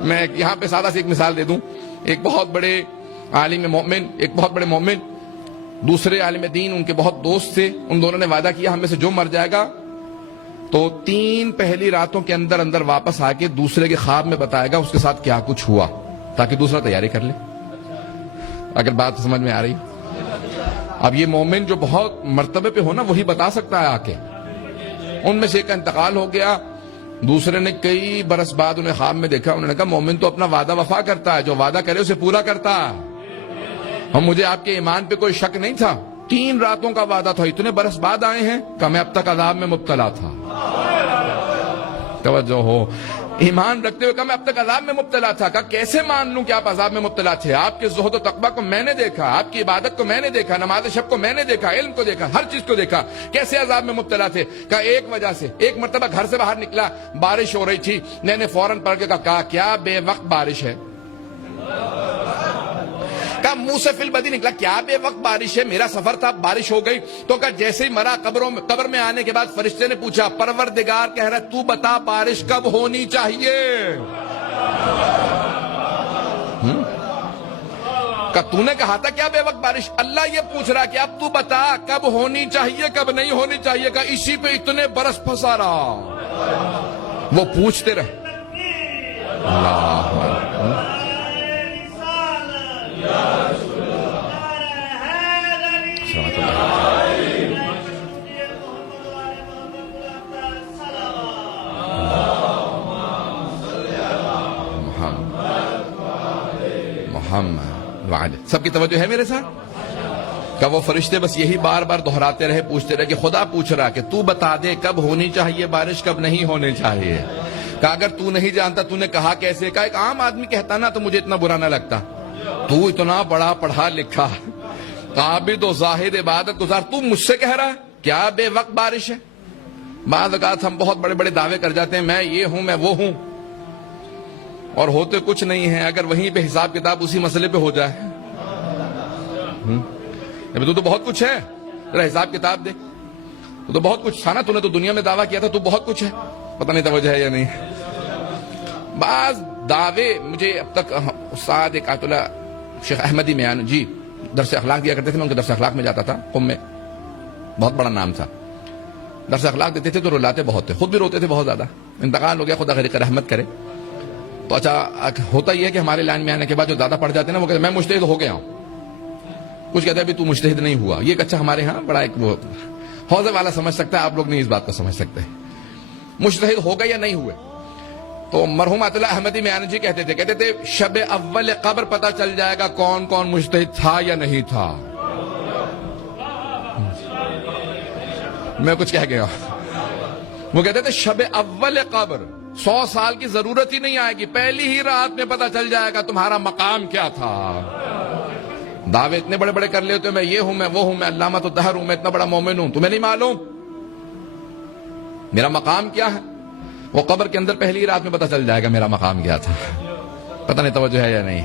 میں یہاں پہ سادہ سی ایک مثال دے دوں. ایک بہت بڑے عالم مومن، ایک بہت بڑے مومن، دوسرے عالم دین ان کے بہت دوست تھے. ان دونوں نے وعدہ کیا ہم میں سے جو مر جائے گا تو 3 پہلی راتوں کے اندر اندر واپس آ کے دوسرے کے خواب میں بتائے گا اس کے ساتھ کیا کچھ ہوا، تاکہ دوسرا تیاری کر لے. اگر بات سمجھ میں آ رہی. اب یہ مومن جو بہت مرتبے پہ ہو نا وہی بتا سکتا ہے آ کے. ان میں سے ایک کا انتقال ہو گیا، دوسرے نے کئی برس بعد انہیں خواب میں دیکھا. انہوں نے کہا مومن تو اپنا وعدہ وفا کرتا ہے، جو وعدہ کرے اسے پورا کرتا ہے. ہم مجھے آپ کے ایمان پہ کوئی شک نہیں تھا، 3 راتوں کا وعدہ تھا، اتنے برس بعد آئے ہیں کہ میں اب تک عذاب میں مبتلا تھا. توجہ ہو، ایمان رکھتے ہوئے کہا میں اب تک عذاب میں مبتلا تھا. کہا کیسے مان لوں کہ آپ عذاب میں مبتلا تھے؟ آپ کے زہد و تقویٰ کو میں نے دیکھا، آپ کی عبادت کو میں نے دیکھا، نماز شب کو میں نے دیکھا، علم کو دیکھا، ہر چیز کو دیکھا. کیسے عذاب میں مبتلا تھے؟ کہا ایک وجہ سے. ایک مرتبہ گھر سے باہر نکلا، بارش ہو رہی تھی، میں نے فوراً پڑھ کے کہا کیا بے وقت بارش ہے؟ کہا منہ سے فی البدی نکلا کیا بے وقت بارش ہے؟ میرا سفر تھا، بارش ہو گئی. تو کہا جیسے ہی مرا قبر میں آنے کے بعد فرشتے نے پوچھا پروردگار کہہ رہا تو بتا بارش کب ہونی چاہیے؟ کہ تو نے کہا تھا کیا بے وقت بارش؟ اللہ یہ پوچھ رہا کہ اب تو بتا کب ہونی چاہیے کب نہیں ہونی چاہیے. کہ اسی پہ اتنے برس پھنسا رہا. وہ پوچھتے رہے. سب کی توجہ ہے میرے ساتھ؟ کہ وہ فرشتے بس یہی بار بار دہراتے رہے، پوچھتے رہے کہ خدا پوچھ رہا کہ تو بتا دے کب ہونی چاہیے بارش کب نہیں ہونی چاہیے. کہ اگر تو نہیں جانتا تو نے کہا کیسے؟ کہ ایک عام آدمی کہتا نا تو مجھے اتنا برا نہ لگتا. تو اتنا بڑا پڑھا لکھا عابد و زاہد عبادت گزار، تو مجھ سے کہہ رہا ہے کیا بے وقت بارش ہے؟ بعض اوقات ہم بہت بڑے بڑے دعوے کر جاتے ہیں میں یہ ہوں میں وہ ہوں، اور ہوتے کچھ نہیں ہیں. اگر وہیں پہ حساب کتاب اسی مسئلے پہ ہو جائے تو بہت کچھ ہے، ذرا حساب کتاب دے. تو بہت کچھ تھا نا، تو نے تو دنیا میں دعویٰ کیا تھا تو بہت کچھ ہے. پتہ نہیں توجہ ہے یا نہیں. بعض دعوے مجھے اب تک استاد ایک آیت اللہ شیخ احمدی میان جی درس اخلاق دیا کرتے تھے، میں ان کے درس اخلاق میں جاتا تھا. قم میں بہت بڑا نام تھا. درس اخلاق دیتے تھے تو رلاتے بہت تھے، خود بھی روتے تھے بہت زیادہ. انتقال ہو گیا، خدا غریق رحمت کرے. تو اچھا ہوتا یہ ہے کہ ہمارے لائن میں آنے کے بعد جو زیادہ پڑھ جاتے ہیں نا وہ کہتے ہیں میں مجتہد ہو گیا ہوں. کچھ کہتے ہیں ابھی تو مجتہد نہیں ہوا. یہ ایک اچھا ہمارے ہاں بڑا ایک وہ حوضے والا سمجھ سکتا ہے، آپ لوگ نہیں اس بات کو سمجھ سکتے. مجتہد ہو گئے یا نہیں ہوئے؟ تو مرحوم آیت اللہ احمدی میان جی کہتے تھے شب اول قبر پتہ چل جائے گا کون کون مجتہد تھا یا نہیں تھا. میں کچھ کہہ گیا. وہ کہتے تھے شب اول قبر 100 سال کی ضرورت ہی نہیں آئے گی، پہلی ہی رات میں پتہ چل جائے گا تمہارا مقام کیا تھا. دعوے اتنے بڑے بڑے کر لیتے میں یہ ہوں میں وہ ہوں میں علامۃ الدہر ہوں میں اتنا بڑا مومن ہوں. تمہیں نہیں معلوم میرا مقام کیا ہے؟ وہ قبر کے اندر پہلی رات میں پتہ چل جائے گا میرا مقام کیا تھا. پتہ نہیں توجہ ہے یا نہیں.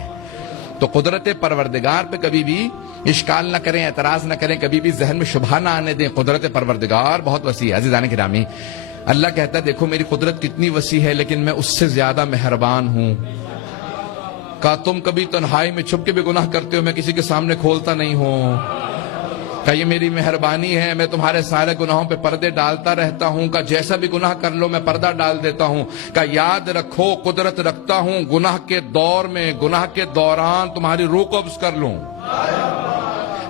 تو قدرت پروردگار پہ کبھی بھی اشکال نہ کریں، اعتراض نہ کریں، کبھی بھی ذہن میں شبہ نہ آنے دیں. قدرت پروردگار بہت وسیع ہے. عزیزان گرامی، اللہ کہتا ہے دیکھو میری قدرت کتنی وسیع ہے لیکن میں اس سے زیادہ مہربان ہوں. کہ تم کبھی تنہائی میں چھپ کے بھی گناہ کرتے ہو، میں کسی کے سامنے کھولتا نہیں ہوں. کہ یہ میری مہربانی ہے، میں تمہارے سارے گناہوں پہ پردے ڈالتا رہتا ہوں. کہ جیسا بھی گناہ کر لو میں پردہ ڈال دیتا ہوں. کہ یاد رکھو قدرت رکھتا ہوں گناہ کے دور میں، گناہ کے دوران تمہاری روح قبض کر لوں.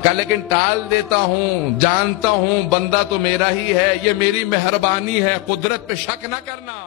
کہ لیکن ٹال دیتا ہوں، جانتا ہوں بندہ تو میرا ہی ہے، یہ میری مہربانی ہے. قدرت پہ شک نہ کرنا.